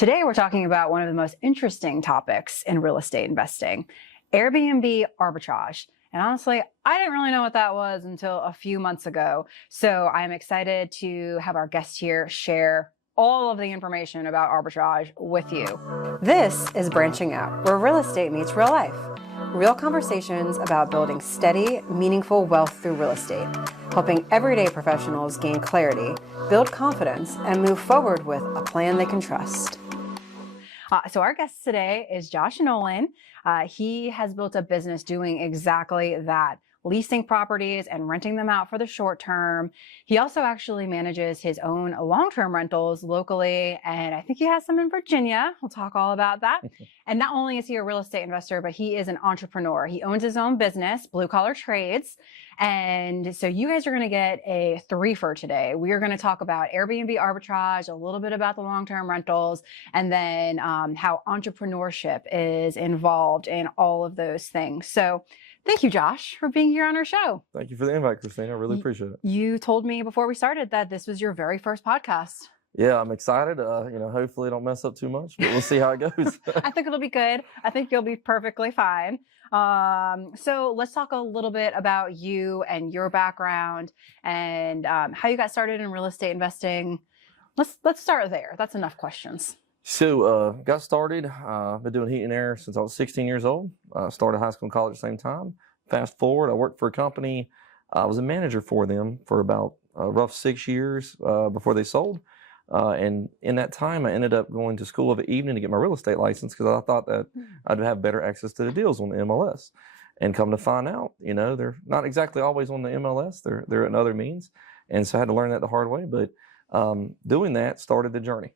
Today, we're talking about one of the most interesting topics in real estate investing, Airbnb arbitrage. And honestly, I didn't really know what that was until a few months ago. So I'm excited to have our guest here share all of the information about arbitrage with you. This is Branching Out, where real estate meets real life. Real conversations about building steady, meaningful wealth through real estate, helping everyday professionals gain clarity, build confidence, and move forward with a plan they can trust. So our guest today is Josh Nowlin. He has built a business doing exactly that, leasing properties and renting them out for the short term. He also actually manages his own long-term rentals locally, and I think he has some in Virginia. We'll talk all about that. And not only is he a real estate investor, but he is an entrepreneur. He owns his own business, Blue Collar Trades. And so you guys are going to get a three-fer today. We are going to talk about Airbnb arbitrage, a little bit about the long-term rentals, and then how entrepreneurship is involved in all of those things. So thank you, Josh, for being here on our show. Thank you for the invite, Christina. I really appreciate it. You told me before we started that this was your very first podcast. Yeah, I'm excited. Hopefully I don't mess up too much, but we'll see how it goes. I think it'll be good. I think you'll be perfectly fine. So let's talk a little bit about you and your background and how you got started in real estate investing. Let's start there. That's enough questions. So got started, been doing heat and air since I was 16 years old. Started high school and college at the same time. Fast forward, I worked for a company. I was a manager for them for about a rough 6 years before they sold. And in that time, I ended up going to school of the evening to get my real estate license because I thought that I'd have better access to the deals on the MLS. And come to find out, they're not exactly always on the MLS. They're in other means. And so I had to learn that the hard way. But doing that started the journey.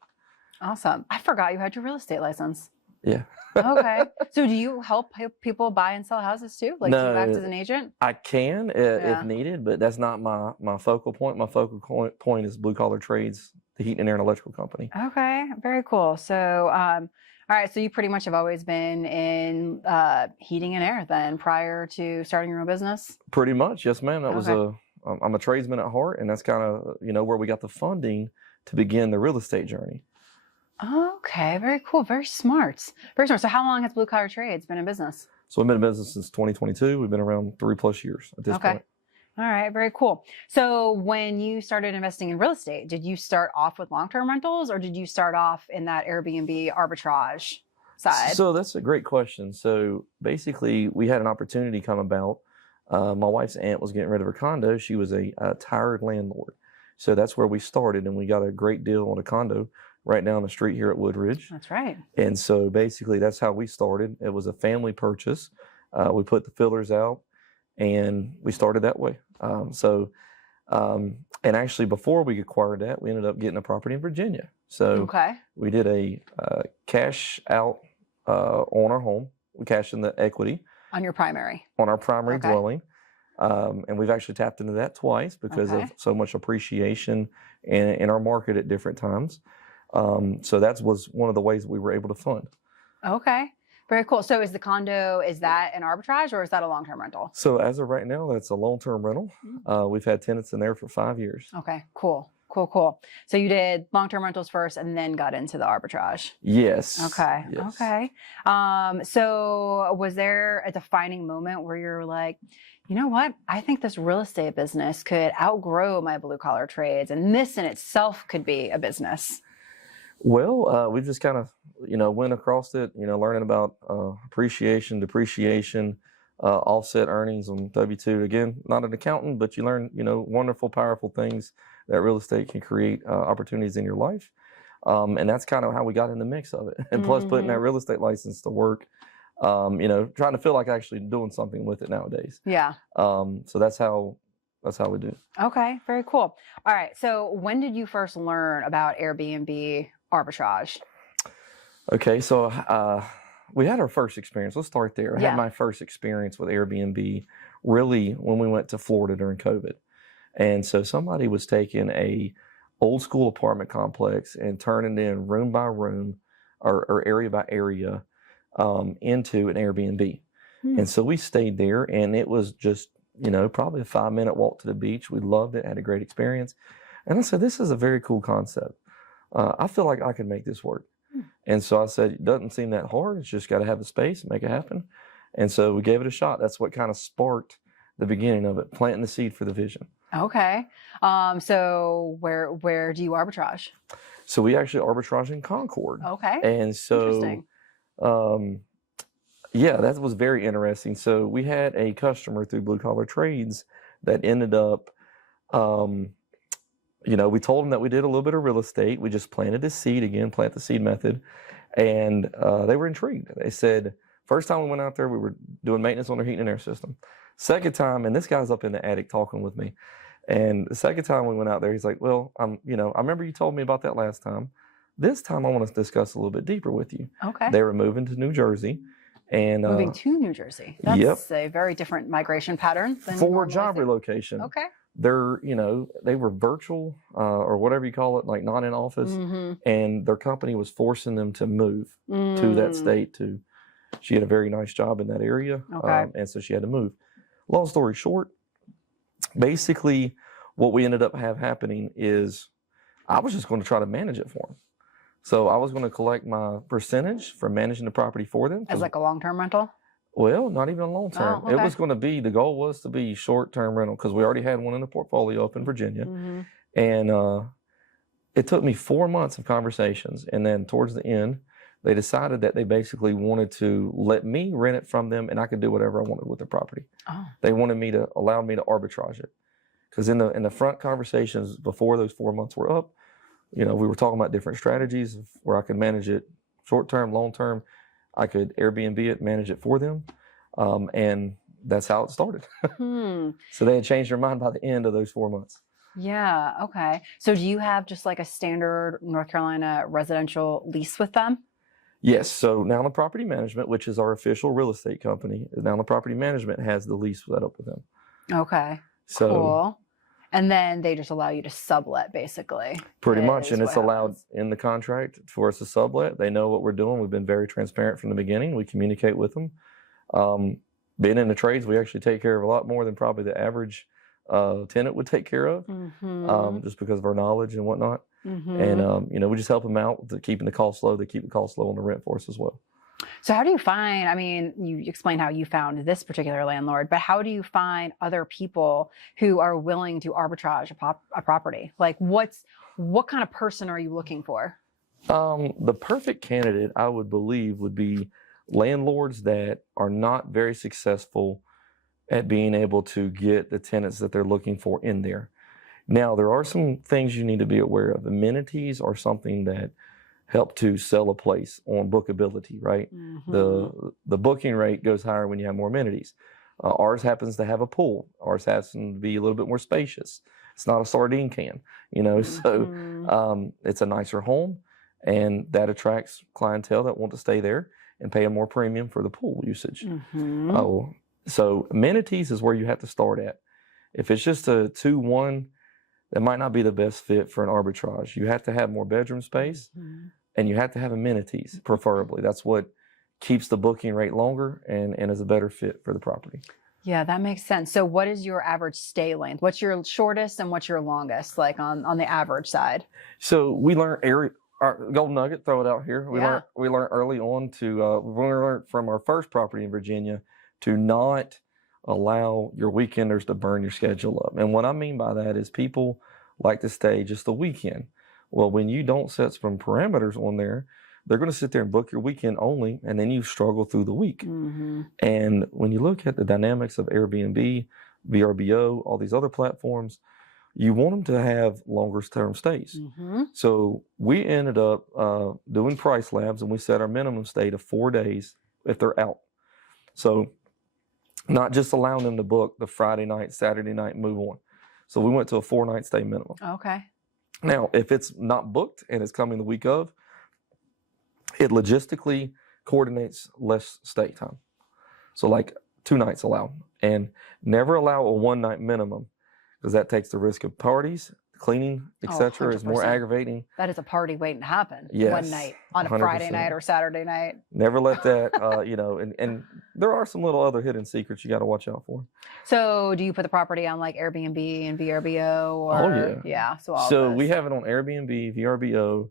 Awesome. I forgot you had your real estate license. Yeah. Okay. So do you help people buy and sell houses too? Like, No, do you act as an agent? I can if needed, but that's not my focal point. My focal point is Blue Collar Trades, the heat and air and electrical company. Okay. Very cool. So, all right. So you pretty much have always been in heating and air then prior to starting your own business? Pretty much. Yes, ma'am. I'm a tradesman at heart, and that's kind of, where we got the funding to begin the real estate journey. Okay, very cool. Very smart. Very smart. So how long has Blue Collar Trades been in business? So we've been in business since 2022. We've been around 3+ years at this point. All right, very cool. So when you started investing in real estate, did you start off with long-term rentals or did you start off in that Airbnb arbitrage side? So that's a great question. So basically we had an opportunity come about. My wife's aunt was getting rid of her condo. She was a tired landlord. So that's where we started, and we got a great deal on a condo right down the street here at Woodridge. That's right. And so basically that's how we started. It was a family purchase. We put the fillers out and we started that way. And actually before we acquired that, we ended up getting a property in Virginia. So we did a cash out on our home. We cashed in the equity. On your primary? On our primary dwelling. And we've actually tapped into that twice because of so much appreciation in our market at different times. So that was one of the ways that we were able to fund. Okay, very cool. So is the condo, is that an arbitrage or is that a long-term rental? So as of right now, that's a long-term rental. We've had tenants in there for 5 years. Okay, cool. Cool. So you did long-term rentals first and then got into the arbitrage? Yes. Okay. Yes. Okay. So was there a defining moment where you're like, you know what? I think this real estate business could outgrow my Blue Collar Trades and this in itself could be a business? Well, we just kind of, went across it, learning about appreciation, depreciation, offset earnings on W-2. Again, not an accountant, but you learn, wonderful, powerful things that real estate can create opportunities in your life. And that's kind of how we got in the mix of it. And plus putting that real estate license to work, trying to feel like actually doing something with it nowadays. Yeah. So that's how we do. Okay, very cool. All right. So when did you first learn about Airbnb arbitrage? Okay, so we had our first experience. Let's start there. I had my first experience with Airbnb really when we went to Florida during COVID. And so somebody was taking a old school apartment complex and turning it in room by room or area by area into an Airbnb. And so we stayed there, and it was just, probably a 5-minute walk to the beach. We loved it, had a great experience. And I said, this is a very cool concept. I feel like I can make this work. And so I said, it doesn't seem that hard. It's just got to have the space and make it happen. And so we gave it a shot. That's what kind of sparked the beginning of it, planting the seed for the vision. Okay. So where do you arbitrage? So we actually arbitrage in Concord. Okay. And so, Interesting. Yeah, that was very interesting. So we had a customer through Blue Collar Trades that ended up, we told them that we did a little bit of real estate. We just planted the seed again, plant the seed method. And they were intrigued. They said, first time we went out there, we were doing maintenance on their heating and air system. Second time, and this guy's up in the attic talking with me. And the second time we went out there, he's like, well, I remember you told me about that last time. This time I want to discuss a little bit deeper with you. Okay. They were moving to New Jersey. And moving to New Jersey. That's yep. a very different migration pattern than for job relocation. Okay. They're, they were virtual or whatever you call it, like not in office. And their company was forcing them to move to that state. She had a very nice job in that area. Okay. And so she had to move. Long story short, basically what we ended up happening is I was just going to try to manage it for them. So I was going to collect my percentage for managing the property for them. As like a long-term rental? Well, not even a long-term. Oh, okay. It was going to be, the goal was to be short-term rental because we already had one in the portfolio up in Virginia. And it took me 4 months of conversations. And then towards the end, they decided that they basically wanted to let me rent it from them and I could do whatever I wanted with the property. Oh. They wanted me to allow me to arbitrage it. Because in the front conversations before those 4 months were up, we were talking about different strategies of where I could manage it short-term, long-term. I could Airbnb it, manage it for them. And that's how it started. So they had changed their mind by the end of those 4 months. Yeah. Okay. So do you have just like a standard North Carolina residential lease with them? Yes. So Nowlin Property Management, which is our official real estate company, Nowlin Property Management has the lease set up with them. Okay. So, cool. And then they just allow you to sublet, basically. Pretty much. And it's allowed in the contract for us to sublet. They know what we're doing. We've been very transparent from the beginning. We communicate with them. Being in the trades, we actually take care of a lot more than probably the average tenant would take care of, just because of our knowledge and whatnot. And, we just help them out with keeping the costs low. They keep the costs low on the rent for us as well. So how do you find, you explained how you found this particular landlord, but how do you find other people who are willing to arbitrage a property? Like what kind of person are you looking for? The perfect candidate, I would believe, would be landlords that are not very successful at being able to get the tenants that they're looking for in there. Now, there are some things you need to be aware of. Amenities are something that help to sell a place on bookability, right? The booking rate goes higher when you have more amenities. Ours happens to have a pool. Ours happens to be a little bit more spacious. It's not a sardine can, so it's a nicer home, and that attracts clientele that want to stay there and pay a more premium for the pool usage. So amenities is where you have to start at. If it's just a 2-1, that might not be the best fit for an arbitrage. You have to have more bedroom space and you have to have amenities, preferably. That's what keeps the booking rate longer and is a better fit for the property. Yeah, that makes sense. So what is your average stay length? What's your shortest and what's your longest, like on the average side? So we learned our golden nugget, throw it out here. We learned early on to, we learned from our first property in Virginia to not allow your weekenders to burn your schedule up. And what I mean by that is people like to stay just the weekend. Well, when you don't set some parameters on there, they're going to sit there and book your weekend only, and then you struggle through the week. And when you look at the dynamics of Airbnb, VRBO, all these other platforms, you want them to have longer term stays. So we ended up doing price labs, and we set our minimum stay to 4 days if they're out. So not just allowing them to book the Friday night, Saturday night, move on. So we went to a 4-night stay minimum. Okay. Now, if it's not booked and it's coming the week of, it logistically coordinates less stay time. So like 2 nights allowed, and never allow a 1-night minimum because that takes the risk of parties, cleaning, etc. is more aggravating. That is a party waiting to happen. Yes, 1 night on a 100%. Friday night or Saturday night. Never let that, and there are some little other hidden secrets you got to watch out for. So do you put the property on like Airbnb and VRBO? Or, Oh, yeah. Yeah. So we have it on Airbnb, VRBO,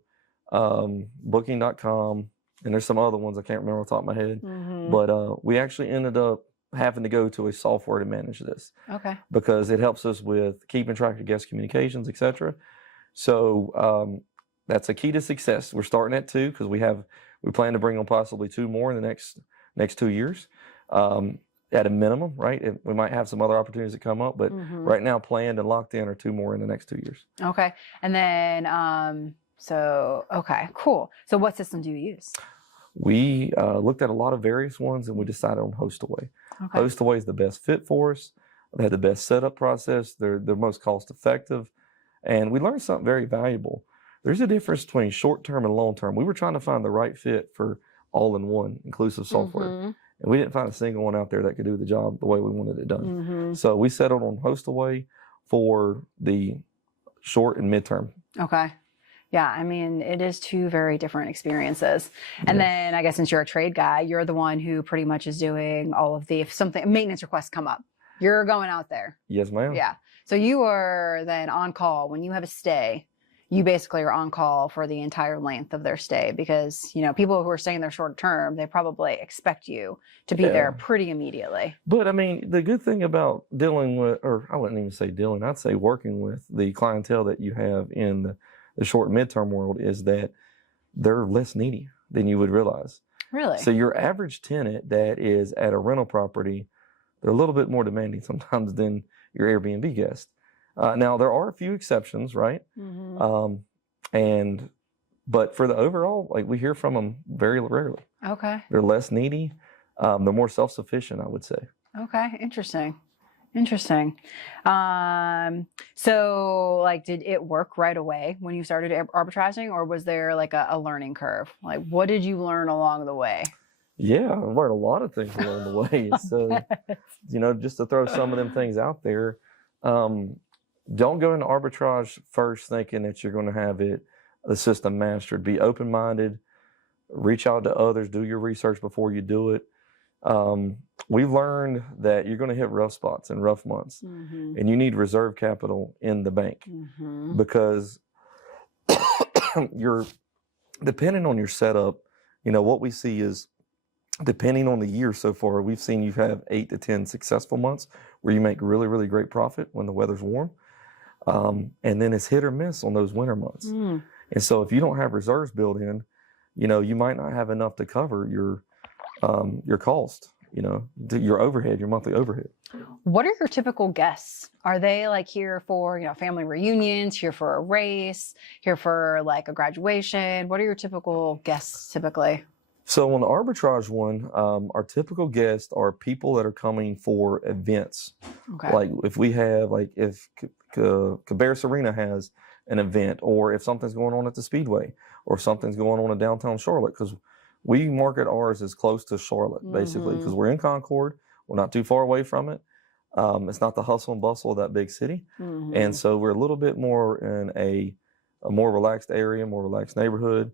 Booking.com, and there's some other ones I can't remember off the top of my head. Mm-hmm. But we actually ended up having to go to a software to manage this. Okay. Because it helps us with keeping track of guest communications, etc. So that's a key to success. We're starting at 2 because we plan to bring on possibly 2 more in the next 2 years. At a minimum, right? We might have some other opportunities that come up, but right now planned and locked in are 2 more in the next 2 years. Okay. And then, okay, cool. So what system do you use? We looked at a lot of various ones and we decided on HostAway. Okay. HostAway is the best fit for us. They had the best setup process. They're most cost effective. And we learned something very valuable. There's a difference between short-term and long-term. We were trying to find the right fit for all-in-one inclusive software. And we didn't find a single one out there that could do the job the way we wanted it done. So we settled on HostAway for the short and midterm. Okay. Yeah, I mean, it is 2 very different experiences. And then I guess since you're a trade guy, you're the one who pretty much is doing all of if maintenance requests come up, you're going out there. Yes, ma'am. Yeah. So you are then on call when you have a stay. You basically are on call for the entire length of their stay because, people who are staying there short term, they probably expect you to be there pretty immediately. But I mean, the good thing about dealing with, or I wouldn't even say dealing, I'd say working with the clientele that you have in the short and midterm world is that they're less needy than you would realize. Really? So your average tenant that is at a rental property, they're a little bit more demanding sometimes than your Airbnb guest. Now there are a few exceptions, right? But for the overall, like we hear from them very rarely. Okay. They're less needy. They're more self-sufficient, I would say. Okay. Interesting. So like, did it work right away when you started arbitraging, or was there like a learning curve? Like, what did you learn along the way? Yeah, I learned a lot of things along the way. So, just to throw some of them things out there, don't go into arbitrage first thinking that you're going to have the system mastered. Be open-minded, reach out to others, do your research before you do it. We've learned that you're going to hit rough spots and rough months, and you need reserve capital in the bank because you're depending on your setup. What we see is depending on the year so far, we've seen you have 8 to 10 successful months where you make really, really great profit when the weather's warm. And then it's hit or miss on those winter months. And so if you don't have reserves built in, you might not have enough to cover your cost, your overhead, your monthly overhead. What are your typical guests? Are they like here for, family reunions, here for a race, here for like a graduation? What are your typical guests typically? So on the arbitrage one, our typical guests are people that are coming for events. Okay. Like if we have, if Cabarrus Arena has an event, or if something's going on at the Speedway, or if something's going on in downtown Charlotte, because we market ours as close to Charlotte, basically, because we're in Concord. We're not too far away from it. It's not the hustle and bustle of that big city. And so we're a little bit more in a more relaxed area, more relaxed neighborhood,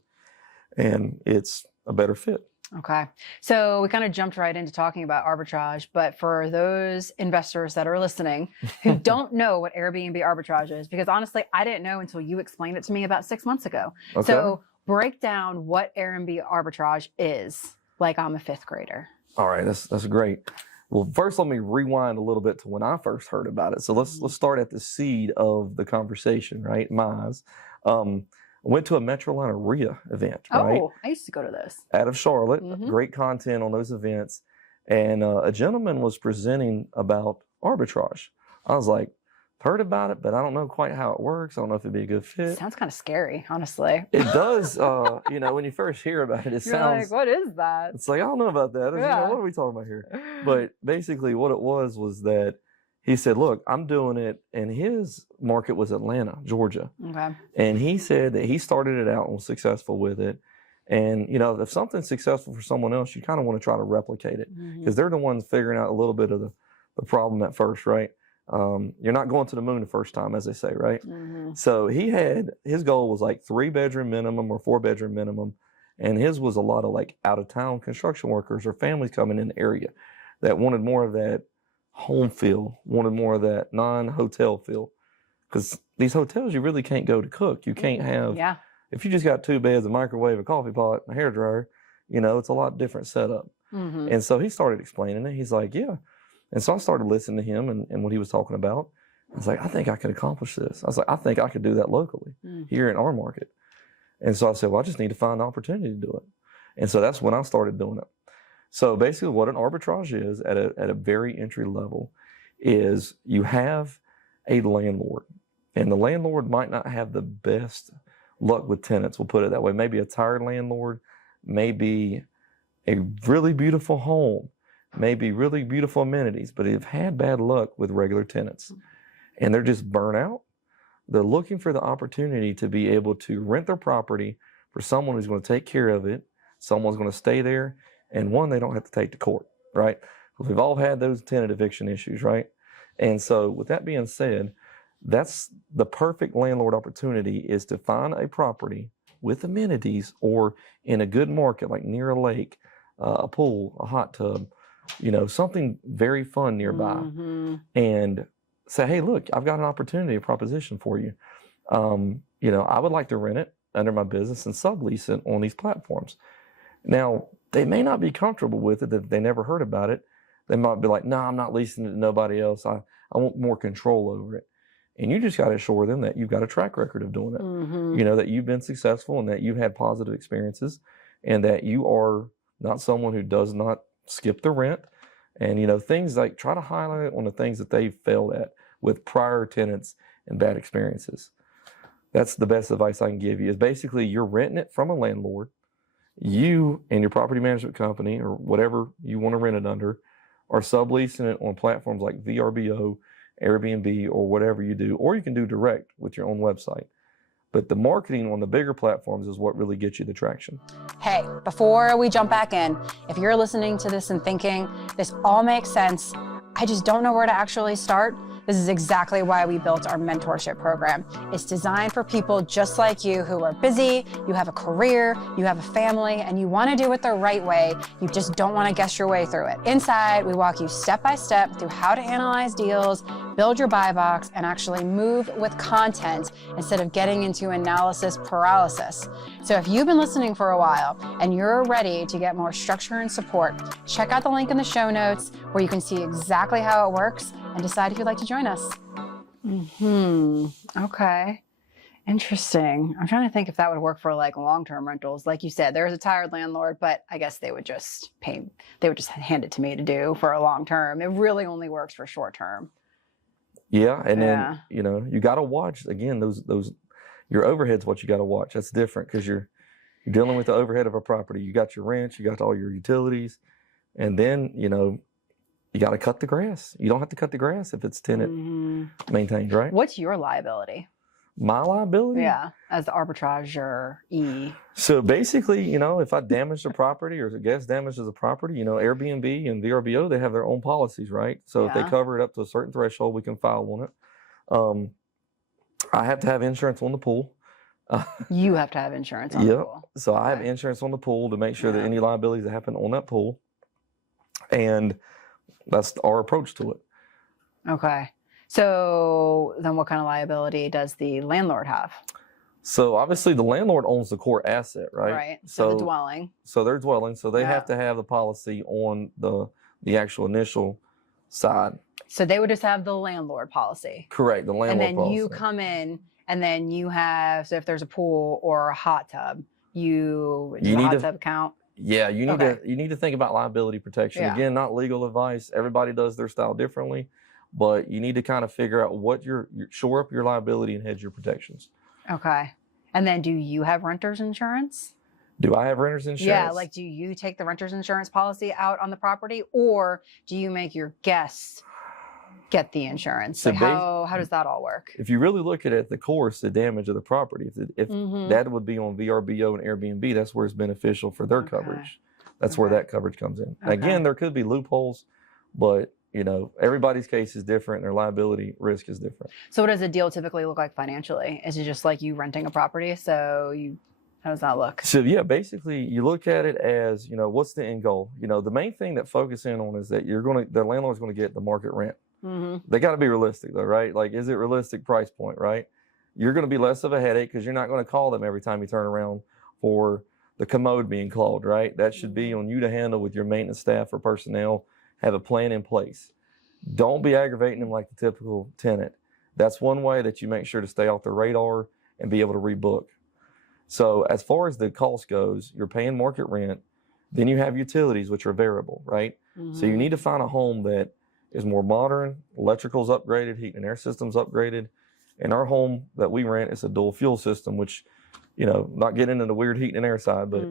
and it's a better fit. Okay. So we kind of jumped right into talking about arbitrage, but for those investors that are listening who don't know what Airbnb arbitrage is, because honestly, I didn't know until you explained it to me about 6 months ago. Okay. So break down what Airbnb arbitrage is, like I'm a 5th grader. All right. That's great. Well, first, let me rewind a little bit to when I first heard about it. So let's start at the seed of the conversation, right? My eyes. I went to a Metroliner RIA event, right? Oh, I used to go to this. Out of Charlotte. Great content on those events. And a gentleman was presenting about arbitrage. I was like, heard about it, but I don't know quite how it works. I don't know if it'd be a good fit. Sounds kind of scary, honestly. It does. When you first hear about it, sounds like, what is that? It's like, I don't know about that. Yeah. What are we talking about here? But basically what it was that he said, look, I'm doing it, and his market was Atlanta, Georgia. Okay. And he said that he started it out and was successful with it. And, if something's successful for someone else, you kind of want to try to replicate it because they're the ones figuring out a little bit of the problem at first, right? You're not going to the moon the first time, as they say, right? So his goal was like 3-bedroom minimum or 4-bedroom minimum. And his was a lot of like out-of-town construction workers or families coming in the area that wanted more of that home feel, wanted more of that non-hotel feel. Because these hotels, you really can't go to cook. You can't have If you just got 2 beds, a microwave, a coffee pot, a hairdryer, it's a lot different setup. And so he started explaining it. He's like, yeah. And so I started listening to him and what he was talking about. I was like, I think I could accomplish this. I was like, I think I could do that locally here in our market. And so I said, well, I just need to find an opportunity to do it. And so that's when I started doing it. So basically what an arbitrage is at a very entry level is you have a landlord. And the landlord might not have the best luck with tenants, we'll put it that way. Maybe a tired landlord, maybe a really beautiful home, maybe really beautiful amenities, but they've had bad luck with regular tenants. And they're just burnt out. They're looking for the opportunity to be able to rent their property for someone who's going to take care of it, someone's going to stay there, and one they don't have to take to court, right? Because we've all had those tenant eviction issues, right? And so with that being said, that's the perfect landlord opportunity, is to find a property with amenities or in a good market, like near a lake, a pool, a hot tub, something very fun nearby, and say, hey, look, I've got an opportunity, a proposition for you. I would like to rent it under my business and sublease it on these platforms. Now, they may not be comfortable with it, that they never heard about it. They might be like, no, I'm not leasing it to nobody else. I want more control over it. And you just got to assure them that you've got a track record of doing it. That you've been successful and that you've had positive experiences and that you are not someone who does not skip the rent. And, things like, try to highlight on the things that they've failed at with prior tenants and bad experiences. That's the best advice I can give you, is basically you're renting it from a landlord. You and your property management company or whatever you want to rent it under are subleasing it on platforms like VRBO, Airbnb, or whatever you do, or you can do direct with your own website. But the marketing on the bigger platforms is what really gets you the traction. Hey, before we jump back in, if you're listening to this and thinking, this all makes sense, I just don't know where to actually start, this is exactly why we built our mentorship program. It's designed for people just like you who are busy, you have a career, you have a family, and you want to do it the right way. You just don't want to guess your way through it. Inside, we walk you step by step through how to analyze deals, build your buy box, and actually move with content instead of getting into analysis paralysis. So if you've been listening for a while and you're ready to get more structure and support, check out the link in the show notes where you can see exactly how it works and decide if you'd like to join us. Okay. Interesting. I'm trying to think if that would work for like long-term rentals. Like you said, there's a tired landlord, but I guess they would just hand it to me to do for a long term. It really only works for short term. Yeah. And then, you got to watch again, those, your overhead's what you got to watch. That's different because you're dealing with the overhead of a property. You got your rent, you got all your utilities, and then, you got to cut the grass. You don't have to cut the grass if it's tenant maintained, right? What's your liability? My liability? Yeah, as the arbitrager E. So basically, if I damage the property or a guest damages the property, Airbnb and VRBO, they have their own policies, right? So if they cover it up to a certain threshold, we can file on it. I have to have insurance on the pool. You have to have insurance on the pool. So I have insurance on the pool to make sure that any liabilities that happen on that pool. And that's our approach to it. Okay. So then what kind of liability does the landlord have? So obviously the landlord owns the core asset, right? Right. So the dwelling. So they're dwelling. So they have to have the policy on the actual initial side. So they would just have the landlord policy. Correct. The landlord policy. And then you come in and then you have, so if there's a pool or a hot tub, you need a hot tub count? Yeah, you need to think about liability protection. Yeah. Again, not legal advice. Everybody does their style differently, but you need to kind of figure out what shore up your liability and hedge your protections. Okay. And then do you have renter's insurance? Do I have renter's insurance? Yeah, like do you take the renter's insurance policy out on the property or do you make your guests get the insurance? So like how does that all work? If you really look at it, the course, the damage of the property, if that would be on VRBO and Airbnb, that's where it's beneficial for their coverage. That's where that coverage comes in. Again, there could be loopholes, but everybody's case is different. Their liability risk is different. So what does a deal typically look like financially? Is it just like you renting a property? How does that look? So yeah, basically you look at it as, what's the end goal? The main thing that focus in on is that the landlord's going to get the market rent. They got to be realistic though, right? Like, is it realistic price point, right? you're going to be less of a headache because you're not going to call them every time you turn around for the commode being clogged, right? That should be on you to handle with your maintenance staff or personnel. Have a plan in place. Don't be aggravating them like the typical tenant. That's one way that you make sure to stay off the radar and be able to rebook. So as far as the cost goes, you're paying market rent. Then you have utilities, which are variable, right? So you need to find a home that is more modern, electrical's upgraded, heat and air system's upgraded. And our home that we rent is a dual fuel system, which, you know, not getting into the weird heat and air side, but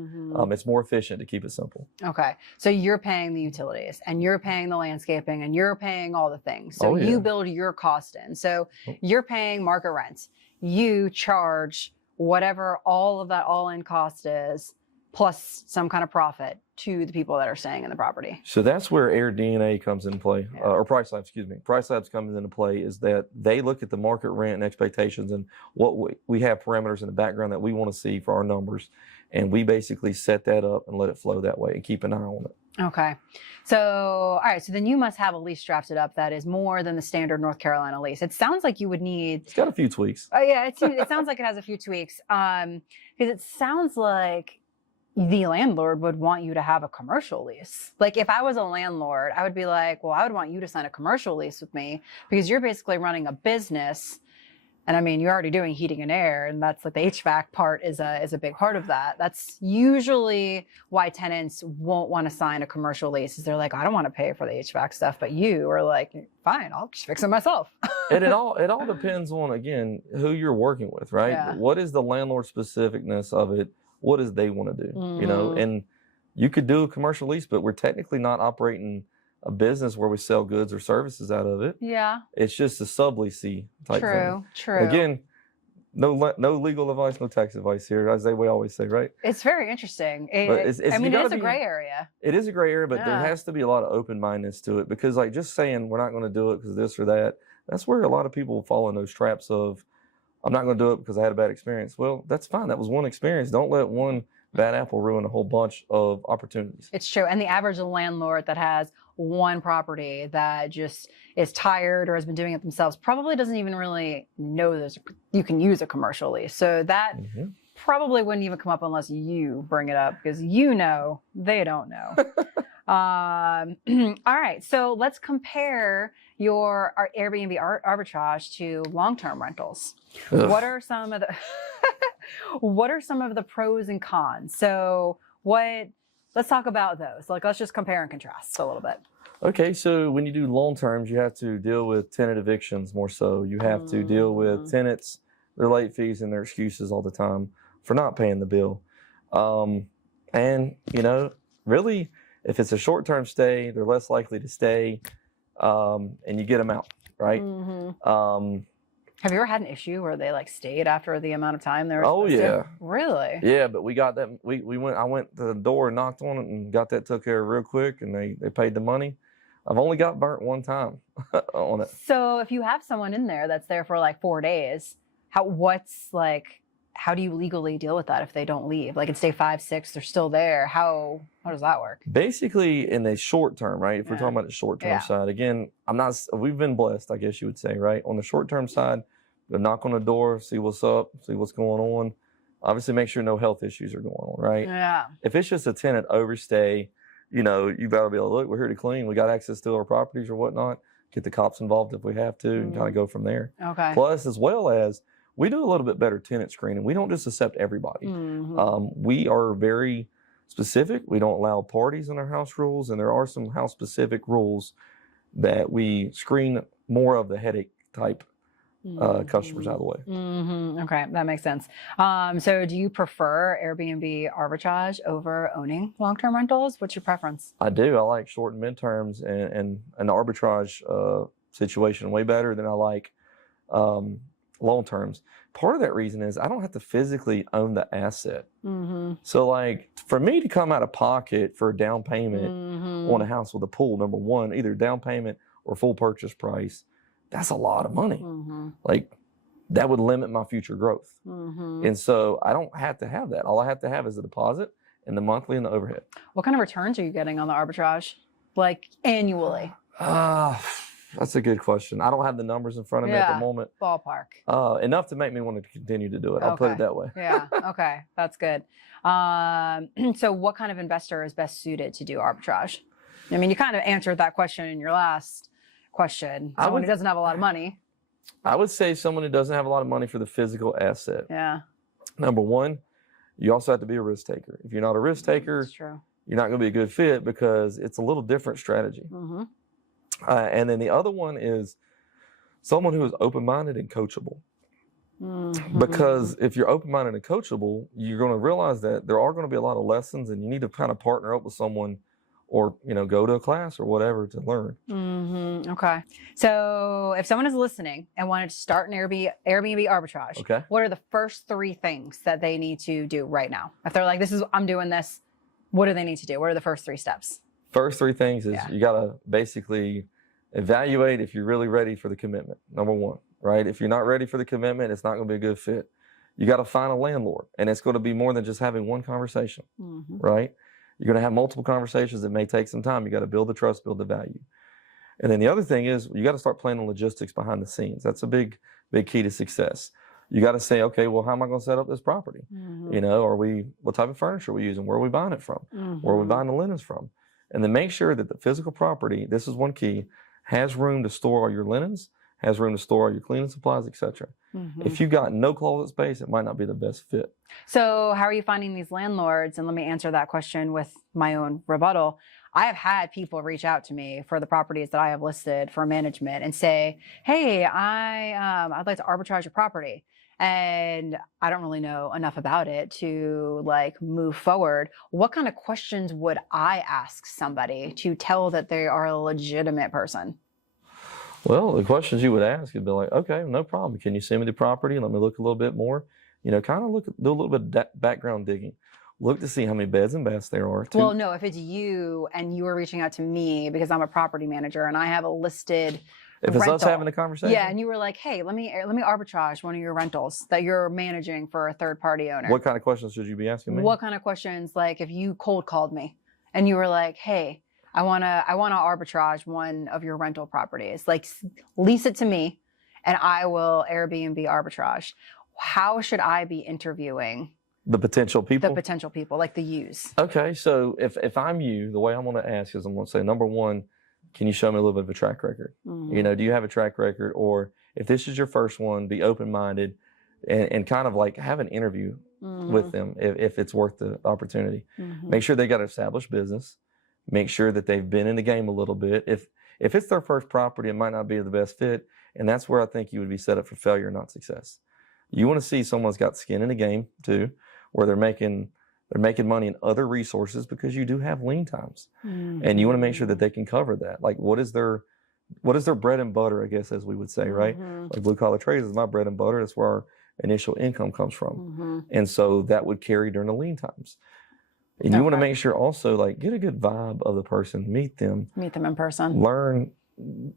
it's more efficient to keep it simple. Okay. So you're paying the utilities and you're paying the landscaping and you're paying all the things. So you build your cost in. So you're paying market rents. You charge whatever all of that all-in cost is, plus some kind of profit to the people that are staying in the property. So that's where Air DNA comes into play, or Price Labs, excuse me. Price Labs comes into play is that they look at the market rent and expectations and what we have parameters in the background that we want to see for our numbers. And we basically set that up and let it flow that way and keep an eye on it. Okay. So, all right. So then you must have a lease drafted up that is more than the standard North Carolina lease. It sounds like you would need. It's got a few tweaks. Oh yeah. It sounds like it has a few tweaks. Because it sounds like the landlord would want you to have a commercial lease. Like if I was a landlord, I would be like, well, I would want you to sign a commercial lease with me because you're basically running a business. And I mean, you're already doing heating and air, and that's like the HVAC part is a big part of that. That's usually why tenants won't want to sign a commercial lease is they're like, I don't want to pay for the HVAC stuff, but you are like, fine, I'll just fix it myself. And it all depends on, again, who you're working with, right? Yeah. What is the landlord specificness of it? What does they want to do? You know, and you could do a commercial lease, but we're technically not operating a business where we sell goods or services out of it. Yeah. It's just a subleasing type thing. True. Again, no legal advice, no tax advice here, as we always say, right? It's very interesting. But it is a gray area. It is a gray area, but there has to be a lot of open-mindedness to it because, like, just saying we're not going to do it because this or that, that's where a lot of people fall in those traps of, I'm not going to do it because I had a bad experience. Well, that's fine. That was one experience. Don't let one bad apple ruin a whole bunch of opportunities. It's true. And the average landlord that has one property that just is tired or has been doing it themselves probably doesn't even really know you can use a commercial lease. So that probably wouldn't even come up unless you bring it up because you know they don't know. All right. So let's compare our Airbnb arbitrage to long-term rentals. Ugh. What are some of the pros and cons? So let's talk about those. Like, let's just compare and contrast a little bit. Okay, so when you do long terms, you have to deal with tenant evictions more so. You have to deal with tenants, their late fees and their excuses all the time for not paying the bill. And, you know, really, if it's a short-term stay, they're less likely to stay, and you get them out, right? Have you ever had an issue where they like stayed after the amount of time they were Oh, supposed yeah. to? Really? Yeah, but we got that. I went to the door and knocked on it and got that took care of real quick, and they paid the money. I've only got burnt one time on it. So if you have someone in there that's there for like 4 days, how do you legally deal with that if they don't leave? Like it's day 5, 6, they're still there. How does that work? Basically, in the short term, right? If we're talking about the short term side, again, we've been blessed, I guess you would say, right? On the short term side, they'll knock on the door, see what's up, see what's going on. Obviously, make sure no health issues are going on, right? Yeah. If it's just a tenant overstay, you know, you got to be like, look, we're here to clean. We got access to our properties or whatnot. Get the cops involved if we have to and kind of go from there. Okay. Plus, as well as, we do a little bit better tenant screening. We don't just accept everybody. We are very specific. We don't allow parties in our house rules, and there are some house-specific rules that we screen more of the headache type customers out of the way. Okay, that makes sense. So do you prefer Airbnb arbitrage over owning long-term rentals? What's your preference? I do. I like short and midterms and an arbitrage situation way better than I like long terms. Part of that reason is I don't have to physically own the asset. So like for me to come out of pocket for a down payment on a house with a pool, number one, either down payment or full purchase price, that's a lot of money. Like that would limit my future growth. And so I don't have to have that. All I have to have is the deposit and the monthly and the overhead. What kind of returns are you getting on the arbitrage? Like annually? That's a good question. I don't have the numbers in front of me at the moment. Ballpark. Enough to make me want to continue to do it. I'll put it that way. Yeah. Okay. That's good. So what kind of investor is best suited to do arbitrage? I mean, you kind of answered that question in your last question. Someone who doesn't have a lot of money. I would say someone who doesn't have a lot of money for the physical asset. Yeah. Number one, you also have to be a risk taker. If you're not a risk taker, That's true. you're not going to be a good fit because it's a little different strategy. Mm-hmm. And then the other one is someone who is open-minded and coachable. Mm-hmm. Because if you're open-minded and coachable, you're going to realize that there are going to be a lot of lessons, and you need to kind of partner up with someone, or go to a class or whatever to learn. Mm-hmm. Okay. So if someone is listening and wanted to start an Airbnb arbitrage, okay, what are the first 3 things that they need to do right now? If they're like, I'm doing this, what do they need to do? What are the first 3 steps? First 3 things is you got to basically evaluate if you're really ready for the commitment. Number one, right? If you're not ready for the commitment, it's not going to be a good fit. You got to find a landlord, and it's going to be more than just having one conversation, right? You're going to have multiple conversations that may take some time. You got to build the trust, build the value. And then the other thing is you got to start planning logistics behind the scenes. That's a big key to success. You got to say, okay, well, how am I going to set up this property? What type of furniture are we using? Where are we buying it from? Where are we buying the linens from? And then make sure that the physical property, this is one key, has room to store all your linens, has room to store all your cleaning supplies, etc. If you've got no closet space, it might not be the best fit. So how are you finding these landlords? And let me answer that question with my own rebuttal. I have had people reach out to me for the properties that I have listed for management and say, hey, I'd like to arbitrage your property. And I don't really know enough about it to move forward. What kind of questions would I ask somebody to tell that they are a legitimate person? Well, the questions you would ask would be like, okay, no problem. Can you send me the property? Let me look a little bit more. Kind of do a little bit of background digging. Look to see how many beds and baths there are. Well, no, if it's you and you were reaching out to me because I'm a property manager and I have a listed If it's us having a conversation? Yeah, and you were like, hey, let me arbitrage one of your rentals that you're managing for a third-party owner. What kind of questions should you be asking me? What kind of questions, if you cold called me and you were like, hey, I wanna arbitrage one of your rental properties. Lease it to me and I will Airbnb arbitrage. How should I be interviewing the potential people? The potential people, the yous. Okay, so if I'm you, the way I'm gonna ask is I'm gonna say, number one, can you show me a little bit of a track record? Do you have a track record? Or if this is your first one, be open-minded and kind of have an interview with them if it's worth the opportunity. Make sure they got an established business. Make sure that they've been in the game a little bit. If it's their first property, it might not be the best fit. And that's where I think you would be set up for failure, not success. You want to see someone's got skin in the game too, where they're making money in other resources, because you do have lean times. And you want to make sure that they can cover that. What is their bread and butter, I guess, as we would say, right? Blue collar trades is my bread and butter. That's where our initial income comes from. And so that would carry during the lean times. And you want to make sure also, get a good vibe of the person, meet them in person, learn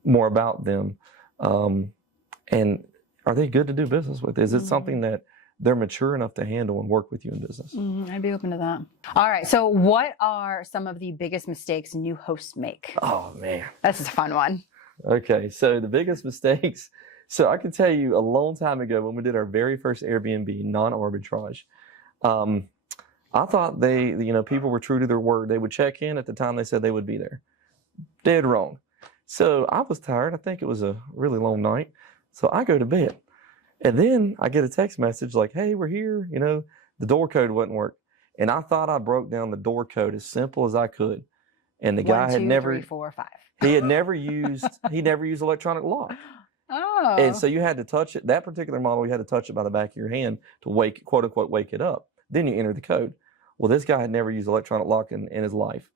more about them. And are they good to do business with? Is it something that they're mature enough to handle and work with you in business? I'd be open to that. All right. So what are some of the biggest mistakes new hosts make? Oh, man. This is a fun one. Okay. So the biggest mistakes. So I can tell you a long time ago when we did our very first Airbnb non-arbitrage, I thought people were true to their word. They would check in at the time they said they would be there. Dead wrong. So I was tired. I think it was a really long night. So I go to bed. And then I get a text message like, hey, we're here. The door code wouldn't work. And I thought I broke down the door code as simple as I could. And the guy had never, 1, 2, 3, 4, 5. he never used electronic lock. Oh. And so you had to touch it. That particular model, you had to touch it by the back of your hand to quote unquote, wake it up. Then you enter the code. Well, this guy had never used electronic lock in his life.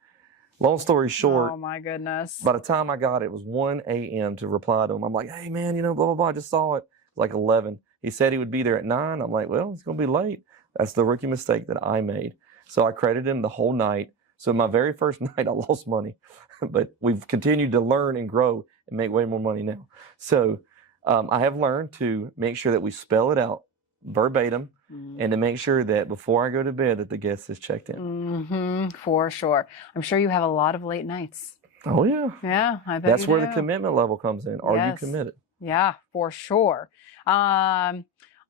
Long story short. Oh my goodness. By the time I got it, it was 1 a.m. to reply to him. I'm like, hey man, blah, blah, blah. I just saw it. Like 11. He said he would be there at 9. I'm like, well, it's going to be late. That's the rookie mistake that I made. So I credited him the whole night. So my very first night, I lost money. But we've continued to learn and grow and make way more money now. So I have learned to make sure that we spell it out verbatim and to make sure that before I go to bed that the guest is checked in. For sure. I'm sure you have a lot of late nights. Oh, yeah. Yeah, I bet That's you where the do. commitment level comes in. Are you Yes. committed? Yeah, for sure. All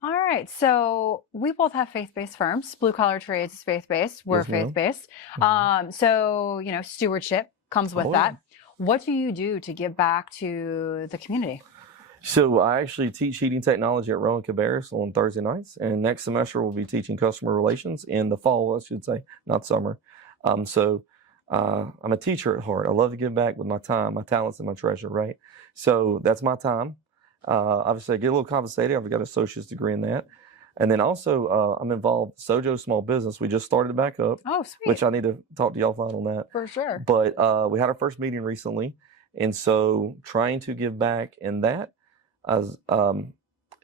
right. So we both have faith-based firms. Blue Collar Trades is faith-based. We're Yes, ma'am. faith-based. So, stewardship comes with Oh, that. yeah. What do you do to give back to the community? So I actually teach heating technology at Rowan Cabarrus on Thursday nights, and next semester we'll be teaching customer relations in the fall, I should say, not summer. I'm a teacher at heart. I love to give back with my time, my talents, and my treasure, right? So that's my time. Obviously, I get a little compensated. I've got an associate's degree in that. And then also, I'm involved Sojo Small Business. We just started it back up, Oh, sweet. which I need to talk to y'all offline on that. For sure. But we had our first meeting recently, and so trying to give back in that, as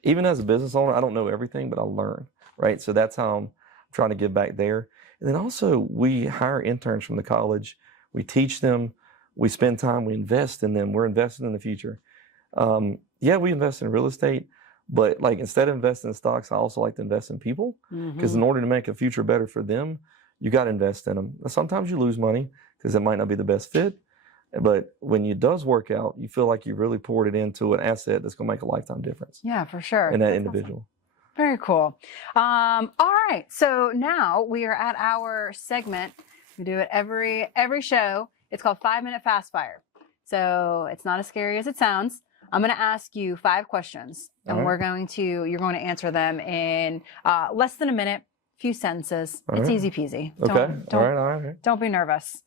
even as a business owner, I don't know everything, but I learn, right? So that's how I'm trying to give back there. And then also, we hire interns from the college. We teach them. We spend time. We invest in them. We're investing in the future. Yeah, we invest in real estate, but like instead of investing in stocks, I also like to invest in people, because in order to make a future better for them, you got to invest in them. Sometimes you lose money because it might not be the best fit, but when it does work out, you feel like you really poured it into an asset that's going to make a lifetime difference. Yeah, for sure. In that That's individual. awesome. Very cool. All right. So now we are at our segment. We do it every show. It's called 5-Minute Fast Fire. So it's not as scary as it sounds. I'm going to ask you 5 questions, and All right. you're going to answer them in less than a minute, few sentences. All It's right. easy peasy. Okay. All right. Don't be nervous.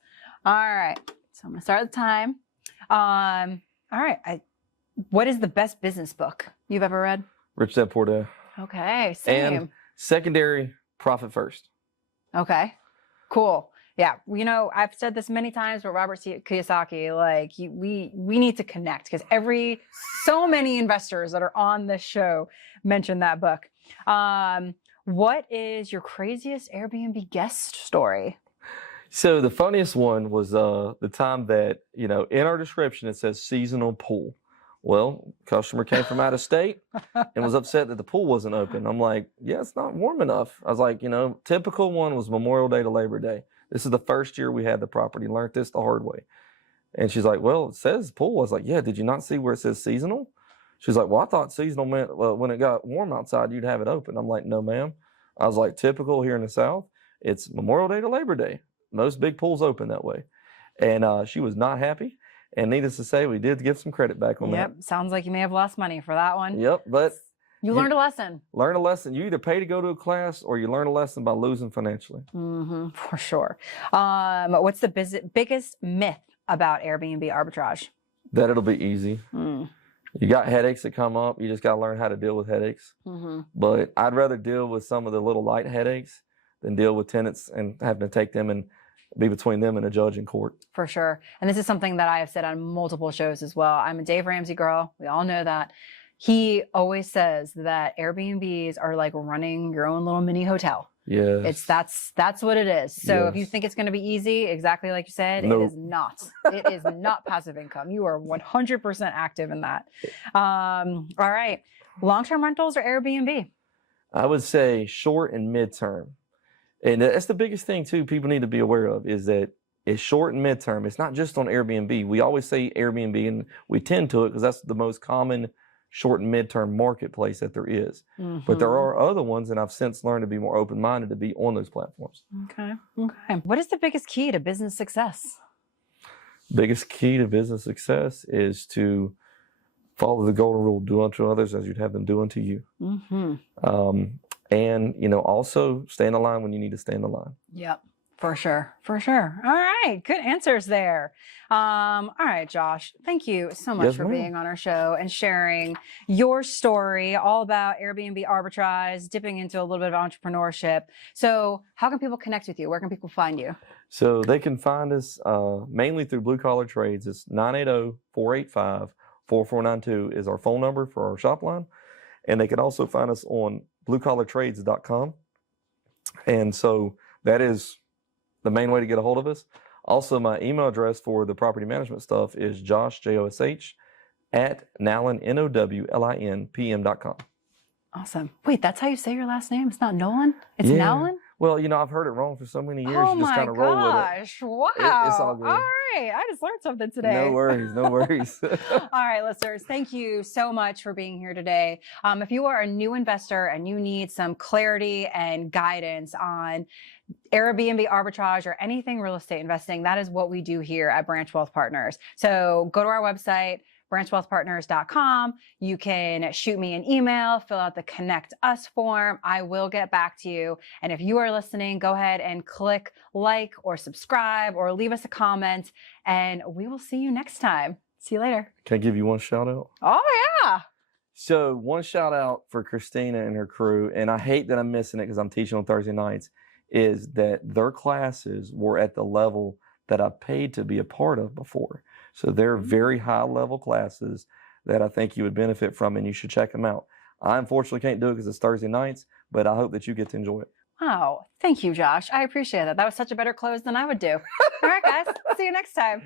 All right. So I'm going to start the time. All right. What is the best business book you've ever read? Rich Dad Poor Dad. Okay. Same. And secondary, profit first. Okay. Cool. Yeah. I've said this many times, but Robert Kiyosaki, we need to connect, because so many investors that are on this show mention that book. What is your craziest Airbnb guest story? So the funniest one was the time that, in our description, it says seasonal pool. Well, customer came from out of state and was upset that the pool wasn't open. I'm like, yeah, it's not warm enough. I was like, typical one was Memorial Day to Labor Day. This is the first year we had the property. Learned this the hard way. And she's like, well, it says pool. I was like, yeah, did you not see where it says seasonal? She's like, well, I thought seasonal meant when it got warm outside, you'd have it open. I'm like, no, ma'am. I was like, typical here in the South, it's Memorial Day to Labor Day. Most big pools open that way. And she was not happy. And needless to say, we did give some credit back on that. Yep. Sounds like you may have lost money for that one. Yep. But you learned a lesson. Learn a lesson. You either pay to go to a class or you learn a lesson by losing financially. For sure. What's the biggest myth about Airbnb arbitrage? That it'll be easy. You got headaches that come up. You just got to learn how to deal with headaches. But I'd rather deal with some of the little light headaches than deal with tenants and having to take them and be between them and a judge in court. For sure. And this is something that I have said on multiple shows as well. I'm a Dave Ramsey girl. We all know that. He always says that Airbnbs are like running your own little mini hotel. Yes. That's what it is. So if you Yes. think it's going to be easy, exactly like you said, Nope. it is not. It is not passive income. You are 100% active in that. All right. Long-term rentals or Airbnb? I would say short and midterm. And that's the biggest thing, too, people need to be aware of, is that it's short and midterm. It's not just on Airbnb. We always say Airbnb, and we tend to it because that's the most common short and midterm marketplace that there is. But there are other ones, and I've since learned to be more open-minded to be on those platforms. Okay. What is the biggest key to business success? Biggest key to business success is to follow the golden rule: do unto others as you'd have them do unto you. And also stay in the line when you need to stay in the line. Yep, for sure. All right, good answers there. All right, Josh, thank you so much Yes, for ma'am. being on our show and sharing your story all about Airbnb arbitrage, dipping into a little bit of entrepreneurship. So how can people connect with you? Where can people find you? So they can find us mainly through Blue Collar Trades. It's 980-485-4492 is our phone number for our shop line. And they can also find us on bluecollartrades.com. And so that is the main way to get a hold of us. Also, my email address for the property management stuff is Josh, Josh, at Nowlin, NOWLINPM.com. Awesome. Wait, that's how you say your last name? It's not Nolan? It's Yeah. Nowlin? Well, I've heard it wrong for so many years. Oh You just my kind of roll with it. gosh. Wow. It's all All good. right. I just learned something today. No worries. No worries. All right, listeners, thank you so much for being here today. If you are a new investor and you need some clarity and guidance on Airbnb arbitrage or anything real estate investing, that is what we do here at Branch Wealth Partners. So go to our website, branchwealthpartners.com. You can shoot me an email, fill out the Connect Us form. I will get back to you. And if you are listening, go ahead and click like or subscribe or leave us a comment, and we will see you next time. See you later. Can I give you one shout out? Oh, yeah. So one shout out for Christina and her crew, and I hate that I'm missing it because I'm teaching on Thursday nights, is that their classes were at the level that I paid to be a part of before. So they're very high level classes that I think you would benefit from, and you should check them out. I unfortunately can't do it because it's Thursday nights, but I hope that you get to enjoy it. Wow. Thank you, Josh. I appreciate that. That was such a better close than I would do. All right, guys. See you next time.